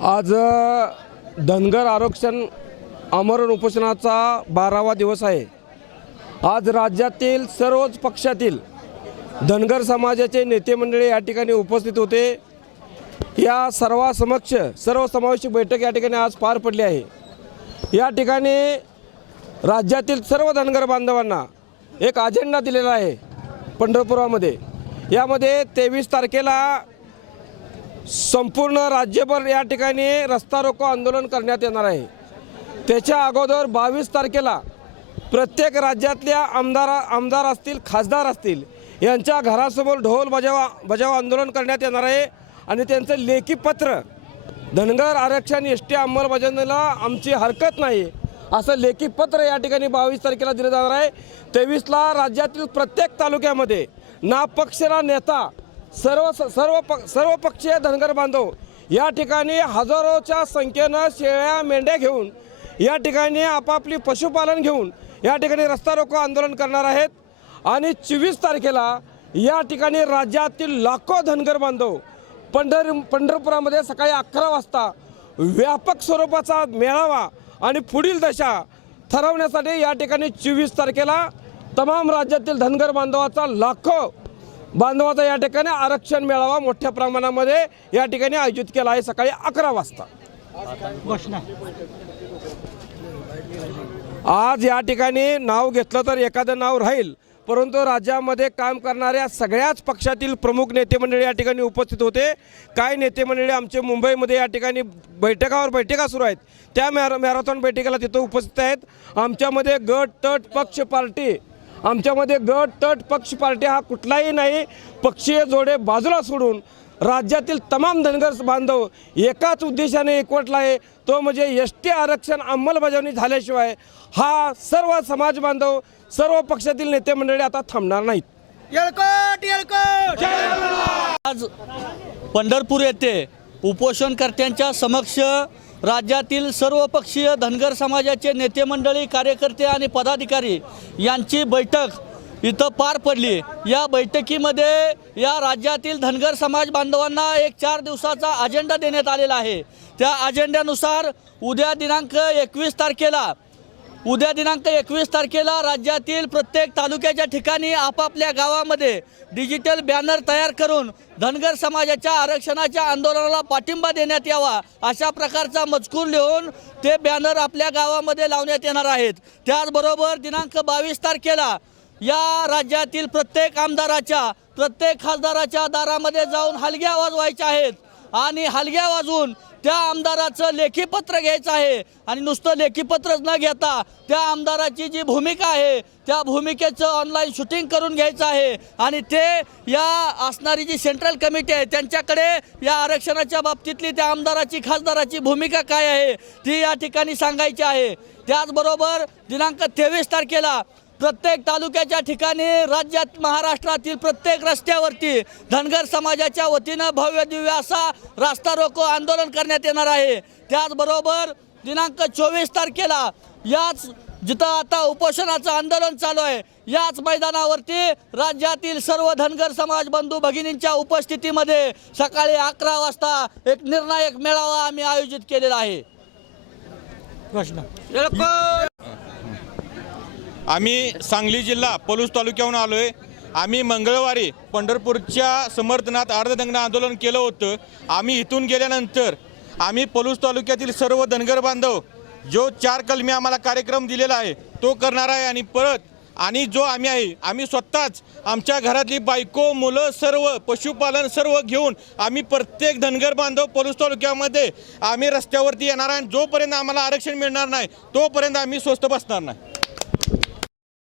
आज धनगर आरक्षण आमरण उपोषणाचा बारावा दिवस आहे. आज राज्यातील सर्वच पक्षातील धनगर समाजाचे नेते मंडळी या ठिकाणी उपस्थित होते. या सर्वासमक्ष सर्वसमावेशक बैठक या ठिकाणी आज पार पडली आहे. या ठिकाणी राज्यातील सर्व धनगर बांधवांना एक अजेंडा दिलेला आहे पंढरपुरामध्ये. यामध्ये तेवीस तारखेला संपूर्ण राज्यभर या ठिकाणी रस्ता रोको आंदोलन करण्यात येणार आहे. त्याच्या अगोदर बावीस तारखेला प्रत्येक राज्यातल्या आमदार आमदार असतील खासदार असतील यांच्या घरासमोर ढोल बजावा बजाव आंदोलन करण्यात येणार आहे आणि त्यांचं लेखी पत्र धनगर आरक्षण एस टी अंमलबजावणीला आमची हरकत नाही असं लेखी पत्र या ठिकाणी बावीस तारखेला दिलं जाणार आहे. तेवीसला राज्यातील प्रत्येक तालुक्यामध्ये ना नेता सर्व सर्व प सर्व पक्षीय धनगर बांधव या ठिकाणी हजारोच्या संख्येनं शेळ्या मेंढ्या घेऊन या ठिकाणी आपापली पशुपालन घेऊन या ठिकाणी रस्ता रोको आंदोलन करणार आहेत. आणि चोवीस तारखेला या ठिकाणी राज्यातील लाखो धनगर बांधव पंढर पंढरपुरामध्ये सकाळी अकरा वाजता व्यापक स्वरूपाचा मेळावा आणि पुढील दशा ठरवण्यासाठी या ठिकाणी चोवीस तारखेला तमाम राज्यातील धनगर बांधवाचा लाखो बांधवाचा या ठिकाणी आरक्षण मेळावा मोठ्या प्रमाणामध्ये या ठिकाणी आयोजित केला आहे सकाळी अकरा वाजता. आज या ठिकाणी नाव घेतलं तर एखादं नाव राहील परंतु राज्यामध्ये काम करणाऱ्या सगळ्याच पक्षातील प्रमुख नेते मंडळी या ठिकाणी उपस्थित होते. काय नेते मंडळी आमचे मुंबईमध्ये या ठिकाणी बैठकावर बैठका सुरू आहेत. त्या मॅर मॅरेथॉन बैठकीला तिथं उपस्थित आहेत. आमच्यामध्ये गट तट पक्ष पार्टी आमच्यामध्ये गट तट पक्ष पार्टी हा कुठलाही नाही. पक्षीय जोडे बाजूला सोडून राज्यातील तमाम धनगर बांधव एकाच उद्देशाने एकवटला आहे. तो म्हणजे एस टी आरक्षण अंमलबजावणी झाल्याशिवाय हा सर्व समाज बांधव सर्व पक्षातील नेते मंडळी आता थांबणार नाहीत. येळकोट येळकोट! आज पंढरपूर येथे उपोषणकर्त्यांच्या समक्ष राज्यातील सर्वपक्षीय धनगर समाजाचे नेते मंडळी कार्यकर्ते आणि पदाधिकारी यांची बैठक इथं पार पडली. या बैठकीमध्ये या राज्यातील धनगर समाज बांधवांना एक चार दिवसाचा अजेंडा देण्यात आलेला आहे. त्या अजेंड्यानुसार उद्या दिनांक एकवीस तारखेला उद्या दिनांक एकवीस तारखेला राज्यातील प्रत्येक तालुक्याच्या ठिकाणी आपापल्या गावामध्ये डिजिटल बॅनर तयार करून धनगर समाजाच्या आरक्षणाच्या आंदोलनाला पाठिंबा देण्यात यावा अशा प्रकारचा मजकूर लिहून ते बॅनर आपल्या गावामध्ये लावण्यात येणार आहेत. त्याचबरोबर दिनांक बावीस तारखेला या राज्यातील प्रत्येक आमदाराच्या प्रत्येक खासदाराच्या दारामध्ये जाऊन हलके आवाज व्हायचे आहेत. आणि हलग्या वाजून त्या आमदाराचं लेखीपत्र घ्यायचं आहे. आणि नुसतं लेखीपत्रच न घेता त्या आमदाराची जी भूमिका आहे त्या भूमिकेचं ऑनलाईन शूटिंग करून घ्यायचं आहे. आणि ते या असणारी जी सेंट्रल कमिटी आहे त्यांच्याकडे या आरक्षणाच्या बाबतीतली त्या आमदाराची खासदाराची भूमिका काय आहे ती या ठिकाणी सांगायची आहे. त्याचबरोबर दिनांक तेवीस तारखेला प्रत्येक तालुक्याच्या ठिकाणी राज्यात महाराष्ट्रातील प्रत्येक रस्त्यावरती धनगर समाजाच्या वतीनं भव्य दिव्य असा रास्ता रोको आंदोलन करण्यात येणार आहे. त्याचबरोबर दिनांक चोवीस तारखेला याच जिथं आता उपोषणाचं आंदोलन चालू आहे याच मैदानावरती राज्यातील सर्व धनगर समाज बंधू भगिनींच्या उपस्थितीमध्ये सकाळी अकरा वाजता एक निर्णायक मेळावा आम्ही आयोजित केलेला आहे. प्रश्न. आम्ही सांगली जिल्हा पलूस तालुक्याहून आलो आहे आम्ही मंगळवारी पंढरपूरच्या समर्थनात अर्धदंगण आंदोलन केलं होतं. आम्ही इथून गेल्यानंतर आम्ही पलूस तालुक्यातील सर्व धनगर बांधव जो चार कलमी आम्हाला कार्यक्रम दिलेला आहे तो करणार आहे आणि परत आणि जो आम्ही आहे आम्ही स्वतःच आमच्या घरातली बायको मुलं सर्व पशुपालन सर्व घेऊन आम्ही प्रत्येक धनगर बांधव पलूस तालुक्यामध्ये आम्ही रस्त्यावरती येणार आहे आणि जोपर्यंत आम्हाला आरक्षण मिळणार नाही तोपर्यंत आम्ही स्वस्त बसणार नाही.